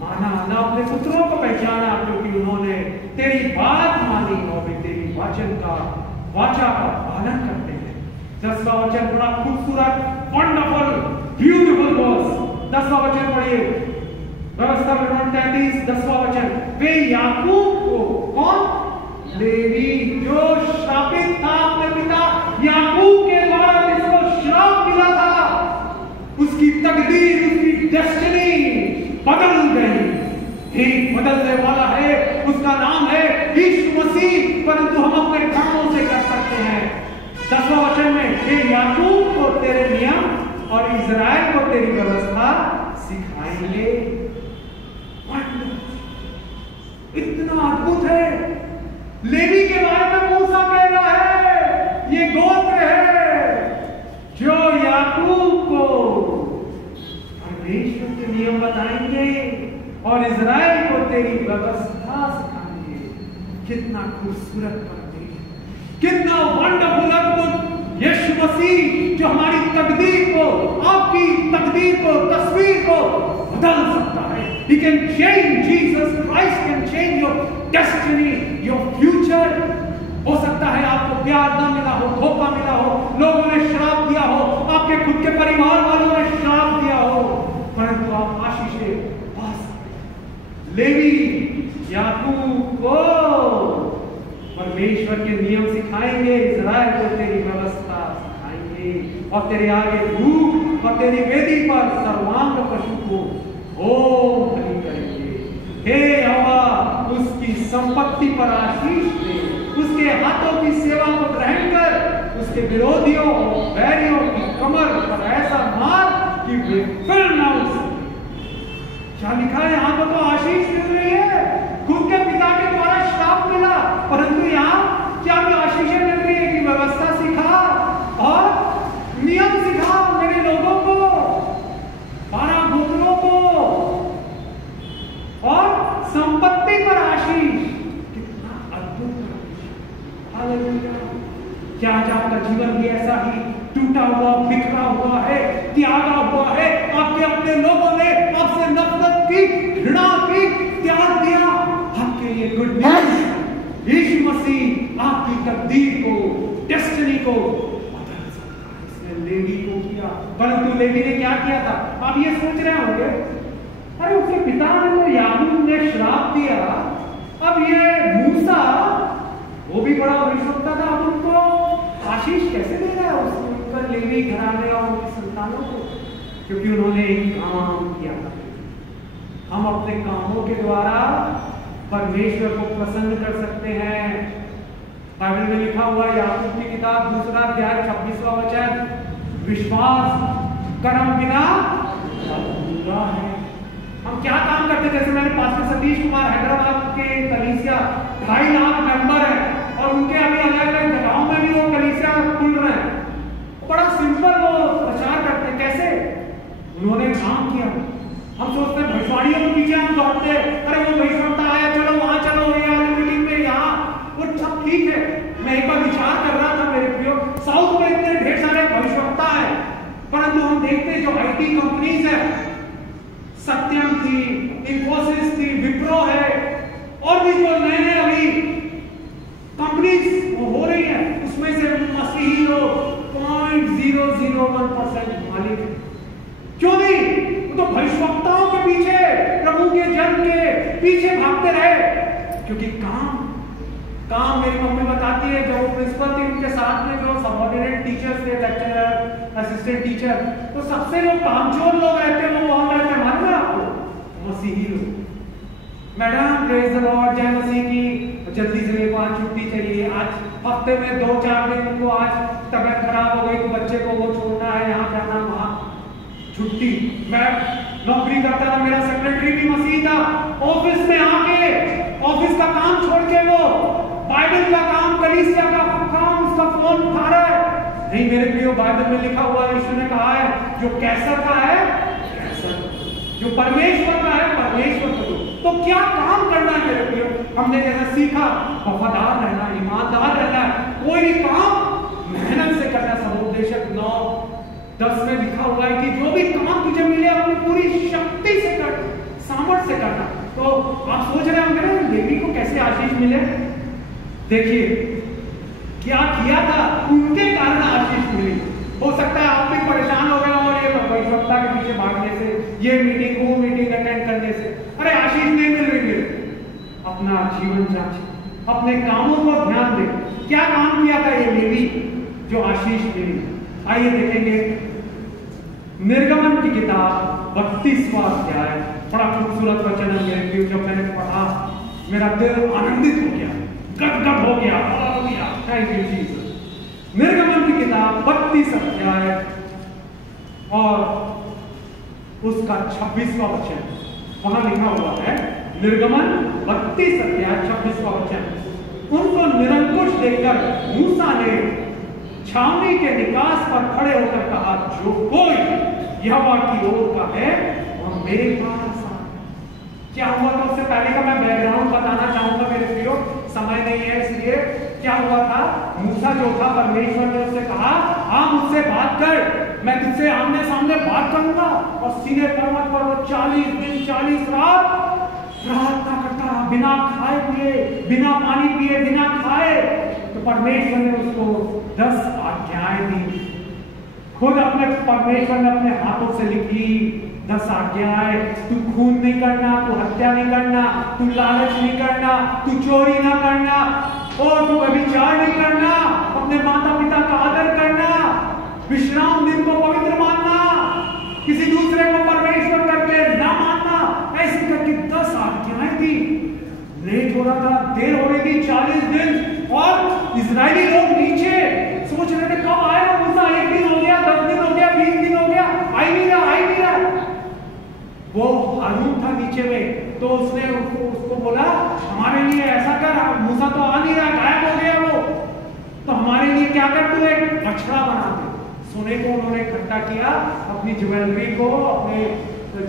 माना, ना अपने पुत्रों को पहचाना, क्योंकि उन्होंने तेरी बात मानी और वे तेरी वाचा का पालन करते हैं। 10वां वचन बड़ा खूबसूरत, वंडरफुल, ब्यूटीफुल वर्स। 10वां वचन पढ़िए, व्यवस्था विवरण 33 10वां वचन। वे याकूब को, कौन? लेवी, जो श्रापित था अपने पिता याकूब के द्वारा, जिसको श्राप मिला था, उसकी तकदीर, उसकी डेस्टिनी बदल गई। एक बदलने वाला है, उसका नाम है यीशु मसीह, परंतु हम अपने कामों से कर सकते हैं। 10वां वचन में, हे याकूब को तेरे नियम और इज़राइल को तेरी व्यवस्था सिखाएंगे। इतना अद्भुत है। लेवी के बारे में मूसा कह रहा है, ये गोत्र है जो याकूब को परमेश्वर के नियम बताएंगे और इज़राइल को तेरी व्यवस्था सिखाएंगे। कितना खूबसूरत परमेश्वर, कितना वंडरफुल अद्भुत यीशु मसीह जो हमारी तकदीर को, आपकी तकदीर को, तस्वीर को बदल सकता है। He can change, Jesus Christ can change your destiny, your future. हो सकता है आपको प्यार ना मिला हो, धोखा मिला हो, लोगों ने श्राप दिया हो, आपके खुद के परिवार वालों ने श्राप दिया हो, परंतु आप आशीषें पा सकते। लेवी याकूब को परमेश्वर के नियम सिखाएंगे, इज़राइल को तेरी व्यवस्था सिखाएंगे और तेरे आगे धूप और तेरी वेदी पर सर्वांग पशु को ओम बलि करेंगे। हे यहोवा, उसकी संपत्ति पर आशीष दे, उसके हाथों की सेवा को ग्रहण कर, उसके विरोधियों और बैरियों की कमर पर ऐसा मार कि वे फिर न उठ सके। क्या लिखा है यहाँ पर? तो आशीष मिल रही है, खुद के पिता के द्वारा श्राप मिला, परंतु यहाँ क्या आशीषें मिल रही है कि व्यवस्था सिखा और नियम सिखा मेरे लोगों को, 12 गोत्रों को, और संपत्ति पर आशीष। कितना अद्भुत। हालेलुया। क्या आज आपका जीवन भी ऐसा ही टूटा हुआ, बिखरा हुआ है, त्यागा हुआ है? आपके अपने लोगों ने आपसे नफरत की, घृणा की, त्याग दिया। आपके लिए गुड न्यूज़, यीशु मसीह आपकी तकदीर को, डेस्टिनी को बदल सकता है। इसने लेवी को किया, परंतु लेवी ने क्या किया था? आप ये सोच रहे होंगे, अरे उसके पिता ने तो याकूब ने श्राप दिया, अब ये मूसा वो भी बड़ा भविष्यवक्ता था, अब उनको आशीष कैसे दे रहा है उसका लेवी घराने और उनकी संतानों को? क्योंकि उन्होंने एक काम किया था। हम अपने कामों के द्वारा परमेश्वर को प्रसन्न कर सकते हैं। बाइबल में लिखा हुआ याकूब की किताब 2 अध्याय 26वां वचन, विश्वास कर्म बिना अधूरा है। हम क्या काम करते? जैसे मैंने पास्टर सतीश कुमार हैदराबाद के कलीसिया 2.5 लाख मेंबर हैं और उनके अभी अलग अलग जगहों में भी वो कलीसिया खुल रहे हैं। बड़ा सिंपल वो प्रचार करते हैं। कैसे? उन्होंने काम किया। हम सोचते हैं भविष्यवाणियों के पीछे हम दौड़ते हैं, अरे वो भविष्यवक्ता आया, चलो वहां चलो, मीटिंग में यहाँ, वो सब ठीक है। मैं एक बार विचार कर रहा था मेरे प्रियो, साउथ में इतने ढेर सारे भविष्यवक्ता है, परंतु हम देखते हैं जो IT कंपनीज है, सत्यम थी, इंफोसिस थी, विप्रो है, और भी जो नए नए अभी कंपनीज हो रही है, उसमें से मसीही लोग 0.001% मालिक। क्यों नहीं? तो भविष्यवक्ताओं के पीछे, प्रभु के जन के पीछे भागते रहे, क्योंकि काम मेरी मम्मी बताती है, जब वो प्रिंसिपल थी उनके साथ में जो सबऑर्डिनेट टीचर्स थे, लेक्चरर, असिस्टेंट टीचर, तो सबसे जो कामचोर लोग रहते हैं वो कौन रहते हैं मालूम है आपको? मसीही लोग। मैडम प्रेज द लॉर्ड, जय मसीह की, जल्दी से मेरे को आज छुट्टी चाहिए, आज हफ्ते में 2-4 दिन उनको आज तबीयत खराब हो गई तो बच्चे को वो छोड़ना है, यहाँ जाना, वहाँ छुट्टी। मैं नौकरी करता था, मेरा सेक्रेटरी भी मसीह था, ऑफिस में आके ऑफिस का काम छोड़ के वो बाइबल का काम, कलीसिया का काम, उसका फोन उठा रहा है। नहीं मेरे प्रियो, बाइबल में लिखा हुआ है, यीशु ने कहा है, जो कैसर का है कैसर, जो परमेश्वर का है परमेश्वर को दो। तो क्या काम करना है मेरे प्रियो? हमने जैसा सीखा, वफादार रहना, ईमानदार रहना, कोई भी काम मेहनत से करना। समुपदेशक 9:10 में लिखा हुआ है कि जो भी काम तुझे मिले अपनी पूरी शक्ति से कर, सामर्थ्य से करना। तो आप सोच रहे होंगे लेवी को कैसे आशीष मिले? देखिए क्या किया था, उनके कारण आशीष मिली। हो सकता है आप भी परेशान हो गए और ये भविष्यवक्ता के पीछे भागने से, ये मीटिंग वो मीटिंग अटेंड करने से अरे आशीष नहीं मिल रही है। अपना जीवन जांचे, अपने कामों को ध्यान दे। क्या काम किया था ये लेवी जो आशीष मिली? आइए देखेंगे निर्गमन की किताब 32वां अध्याय बड़ा खूबसूरत वचन है मेरे प्रियो, जब मैंने पढ़ा मेरा दिल आनंदित हो गया, गदगद हो गया। Hallelujah, thank you Jesus. निर्गमन की किताब 32 अध्याय और उसका 26वां वचन, वहां लिखा हुआ है, निर्गमन 32 अध्याय 26वां वचन। उनको निरंकुश देखकर मूसा ने छावनी के निकास पर खड़े होकर कहा, जो कोई यहोवा की ओर का है और मेरे पास आ। क्या हुआ था उससे पहले का मैं बैकग्राउंड बताना चाहूंगा मेरे प्रियो, समय नहीं है इसलिए। क्या हुआ था, मूसा जो था, परमेश्वर ने उससे कहा, हाँ मुझसे बात कर, मैं तुझसे आमने सामने बात करूंगा। और सीने पर्वत पर वो 40 दिन 40 रात प्रार्थना करता रहा, बिना खाए पिए, बिना पानी पिए, बिना खाए। तो परमेश्वर ने उसको 10 आज्ञाएं दी। खुद अपने परमेश्वर ने अपने हाथों से लिखी 10 आज्ञाएं। तू खून नहीं करना, तू हत्या नहीं करना, तू लालच नहीं करना, तू चोरी ना करना, और तू व्यभिचार नहीं करना, अपने माता पिता का आदर करना, विश्राम दिन को पवित्र मानना, किसी दूसरे को परमेश्वर करके ना मानना। ऐसी करके 10 आज्ञाएं थी। लेट हो रहा था, देर हो रही थी, 40 दिन, और इजरायली लोग नीचे सोच रहे थे कब आएगा मूसा। 1 दिन हो गया, 10 दिन हो गया, 20 दिन हो गया, आई नहीं रहा। वो हारून था नीचे में, तो उसने उसको बोला, हमारे लिए ऐसा कर, मूसा तो आ नहीं रहा, गायब हो गया वो, तो हमारे लिए क्या कर, तू एक बछड़ा बना दे। सोने को उन्होंने इकट्ठा किया, अपनी ज्वेलरी को, अपने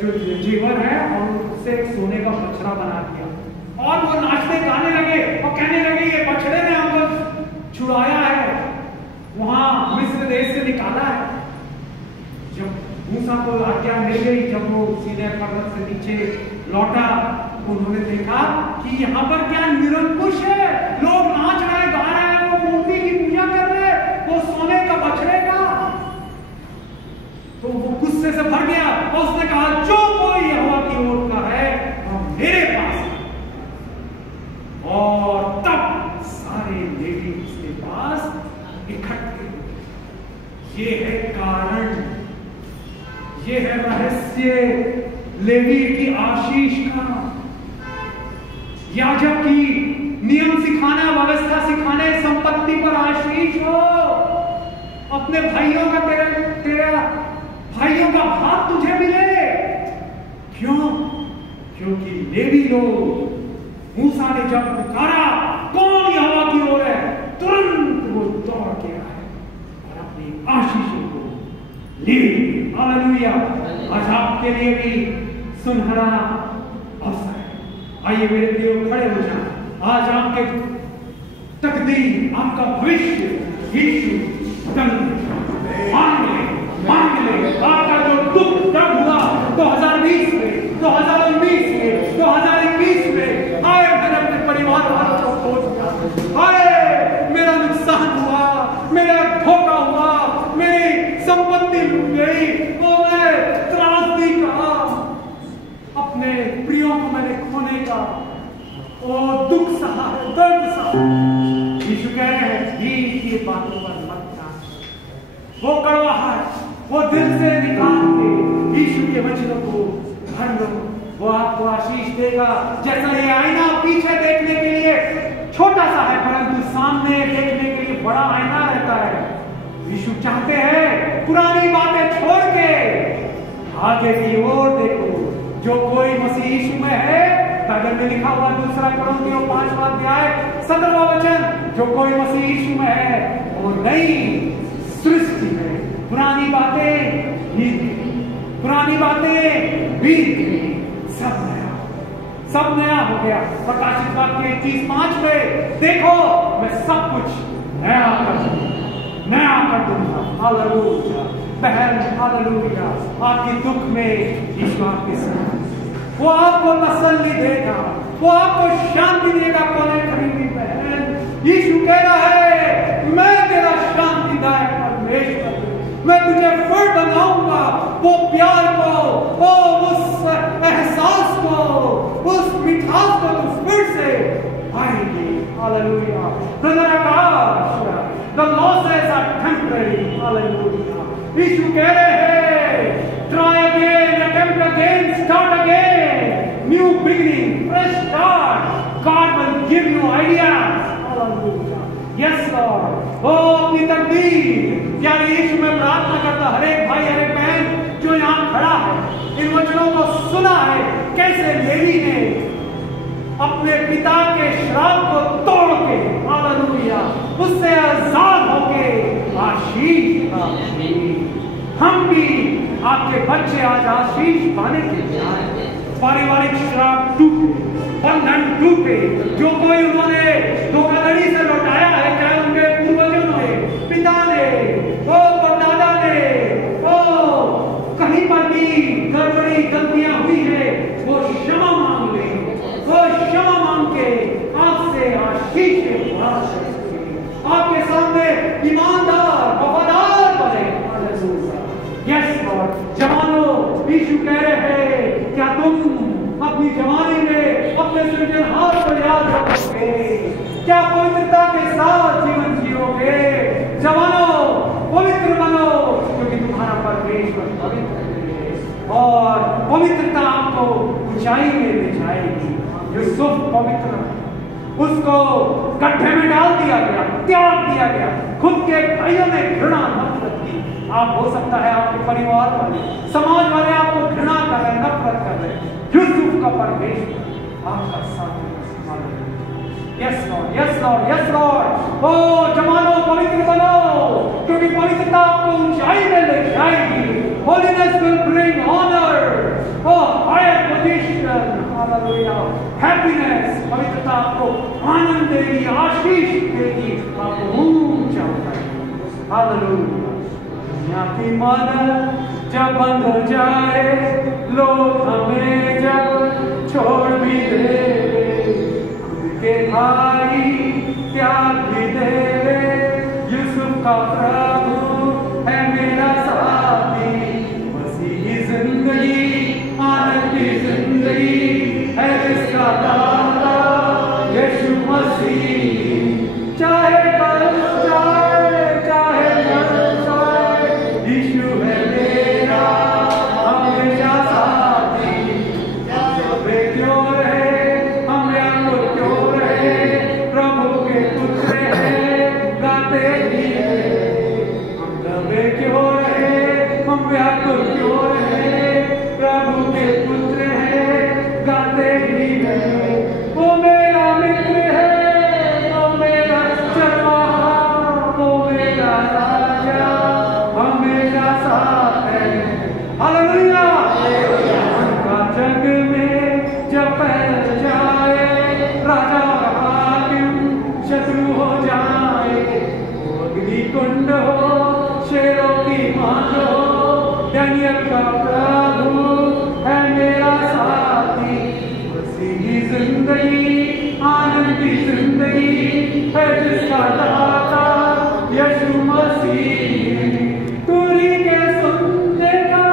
जो जेवर है, और उससे एक सोने का बछड़ा बना दिया। और वो नाचते गाने लगे और कहने लगे, ये बछड़े ने हमको छुड़ाया है, वहां मिस्र देश से निकाला है। जब मूसा को आज्ञा मिल गई, जब वो सीने पर्वत से नीचे लौटा, तो उन्होंने देखा कि यहाँ पर क्या निरंकुश है, लोग नाच रहे, गा रहे हैं, वो मूर्ति की पूजा कर रहे, वो सोने का बछड़े का। तो वो गुस्से से भर गया और उसने कहा, जो कोई यहोवा की ओर का है वो मेरे पास है। और तब सारे लेवी उसके पास इकट्ठे हुए। ये है कारण, ये है रहस्य लेवी की आशीष का। याजक की नियम सिखाना, व्यवस्था सिखाने, संपत्ति पर आशीष हो। अपने भाइयों का तेरा भाइयों का भाग तुझे मिले। क्यों? क्योंकि लेवी लोग, मूसा ने जब पुकारा, कौन यहोवा की ओर है, तुरंत वो दौड़ के आए और अपनी आशीषों को ले। हालेलुया। आज आपके लिए भी सुनहरा अवसर है। आइए मेरे प्रियो, खड़े हो जाएं। आज आपके तकदीर, आपका भविष्य यीशु मांग ले। आपका जो दुख दर्द हुआ 2020 में, 2019 में, 2021 में, आए मैंने अपने परिवार वालों को खो दिया, आए मेरा नुकसान हुआ, मेरा धोखा हुआ, मेरी संपत्ति लूट गई, तो मैं त्रासदी का, अपने प्रियों को मैंने खोने का और दुख सहा, दर्द सहा। यीशु कह रहे हैं, ये बातों पर मत ध्यान, वो कड़वाहट वो दिल से निकाल के यीशु के वचनों को भर लो, वो आपको आशीष देगा। जैसा ये आईना पीछे देखने के लिए छोटा सा है, परंतु सामने देखने के लिए बड़ा आईना रहता है। यीशु चाहते हैं पुरानी बातें छोड़ के आगे की ओर देखो। जो कोई मसीह यीशु में है, बाइबल में लिखा हुआ 2 कोरिन्थियों 5वां अध्याय 17वां वचन, जो कोई मसीह यीशु में है वो नई सृष्टि है। पुरानी बातें बीत गई, पुरानी बातें बीत गई, सब नया हो गया। प्रकाशित वाक्य 30:5 में देखो, मैं सब कुछ नया कर दूंगा। हालेलुया। बहन, हालेलुया। आपके दुख में यीशु आपके साथ, वो आपको तसल्ली देगा, वो आपको शांति देगा। कोने खरीदी बहन, यीशु कह रहा है, मैं तेरा शांतिदायक परमेश्वर, मैं तुझे फिर बनाऊंगा। वो प्यार को, वो उस एहसास को, उस मिठास को तू फिर से पाएगी। Hallelujah. The losses are temporary. Hallelujah. यीशु कह रहे हैं, try again, attempt again, start again. beginning, fresh start. God will give you ideas. Hallelujah. Yes, Lord. अपनी तकदीर यानी यीशु में प्रार्थना करता हर एक भाई हर एक बहन जो यहाँ खड़ा है, इन वचनों को सुना है कैसे लेवी ने अपने पिता के श्राप को तोड़ के, हालेलुया, उससे आजाद होके आशीष प्राप्त की। हम भी आपके बच्चे आज आशीष पाने के लिए आए। पारिवारिक श्राप टूटे, बंधन टूटे, जो कोई उन्होंने धोखाधड़ी से लौटाया है, चाहे उनके पूर्वजों ने, पिता ने, परदादा ने, कहीं पर भी गड़बड़ी गलतियां हुई है, वो क्षमा मांग ले, वो क्षमा मांग के आपसे आशीष आपके सामने ईमानदार वफादार बने। Yes Lord. जवानों, यीशु कह रहे हैं, क्या तुम अपनी जवानी में अपने सृजनहार को याद रखोगे? क्या पवित्रता के साथ जीवन जियोगे? जवानों, पवित्र बनो, क्योंकि तुम्हारा परमेश्वर पवित्र है और पवित्रता आपको ऊंचाई में ले जाएगी। यूसुफ पवित्र, उसको गड्ढे में डाल दिया गया, त्याग दिया गया, खुद के भाइयों ने घृणा नफरत की। आप हो सकता है आपके परिवार वाले, समाज वाले आपको घृणा कर रहे, नफरत कर रहे, यूसुफ का परमेश्वर आपका साथ। Yes lord, yes lord, yes lord. ओ जवानों, पवित्र बनो, क्योंकि पवित्रता आपको ऊंचाई में ले जाएगी। Holiness will bring honor, higher position, hallelujah, happiness। पवित्रता आपको आनंद देगी, आशीष देगी, आपको ऊंचा उठाएगी। हालेलुया। दुनिया की मदद जब बंद हो जाए, लोग हमें जब छोड़ भी दे, के भाई त्याग भी दे, यूसुफ का प्रभु है मेरा साथी। मसीही जिंदगी आनंद की जिंदगी है जिसका दाता यीशु मसीह। चाहे कष्ट जाए, चाहे मर जाए, यीशु है मेरा हमेशा साथी। वे क्यों रहे, प्रभु के पुत्र हैं, गाते ही हम दबे क्यों रहे, हम व्याकुल क्यों रहे, प्रभु के पुत्र हैं, गाते ही वो मेरा मित्र है, वो मेरा चरवाहा, वो मेरा राजा, हमेशा साथ है। हालेलुया। उनका जग में जब फैल जाए, राजा शत्रु हो जाए, अग्नि कुंड हो, शेरों की मांग हो, दानियल का प्रभु है मेरा साथी। मसीही जिंदगी आनंद की जिंदगी है जिसका दाता यीशु मसीह। तुरी के सुनने का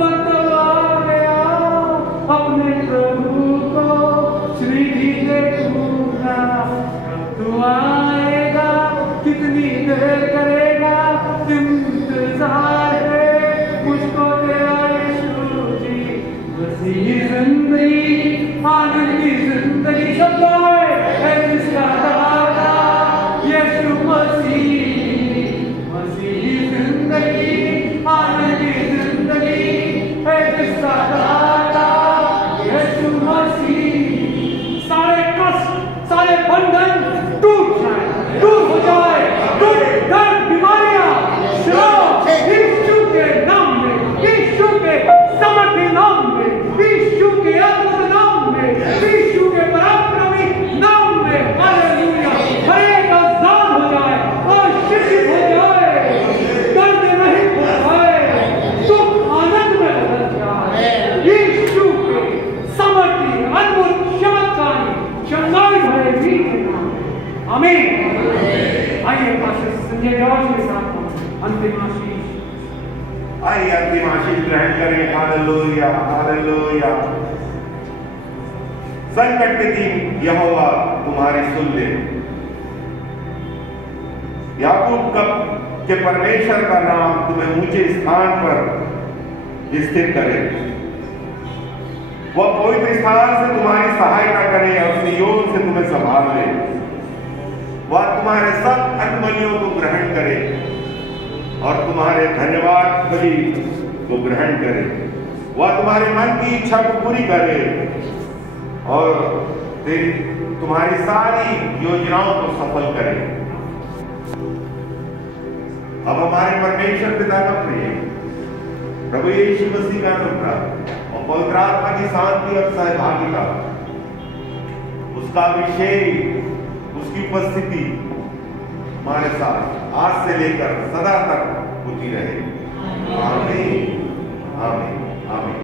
वक्त आ गया, अपने प्रभु को श्री देखूंगा। तू आएगा, कितनी देर करेगा इंतजार है मुझको तेरा यीशु जी। मसीही जिंदगी आनंद की जिंदगी शब्द है जिसका दाता यीशु मसीह। मसीही जिंदगी आनंद की जिंदगी है जिसका दाता यीशु मसीह। सारे कष्ट, सारे बंधन टूट जाए, दूर हो जाए, दर्द, बीमारियां, श्राप यीशु के नाम में, यीशु के समर्थी नाम में, यीशु के अद्भुत नाम में, यीशु के पराक्रमी नाम में। हालेलुया। हर एक आजाद हो जाए और शिक्षित हो जाए, दर्द रहित हो जाए, सुख आनंद में बदल जाए। यीशु के समर्थी अद्भुत चमत्कारी चंगाई भरे भी के नाम। आमीन। आइए पास्टर संजय जॉर्ज के साथ अंतिम आशीष, आइए अंतिम आशीष ग्रहण करें। Hallelujah, hallelujah. संकट के दिन यहोवा तुम्हारी सुन ले। याकूब के परमेश्वर का नाम तुम्हें ऊंचे स्थान पर स्थिर करे। वह पवित्र स्थान से तुम्हारी सहायता करे और सिय्योन से तुम्हें संभाल ले। वह तुम्हारे सब अन्नबलियों को ग्रहण करे और तुम्हारे धन्यवाद बलि को ग्रहण करे। वह तुम्हारे मन की इच्छा को पूरी करे और तुम्हारी सारी योजनाओं को सफल करे। अब हमारे परमेश्वर पिता का प्रेम, प्रभु यीशु मसीह का अनुग्रह और पवित्र आत्मा की शांति और सहभागिता, उसका अभिषेक, उसकी उपस्थिति हमारे साथ आज से लेकर सदा तक होती रहे। आमीन, आमीन, आमीन।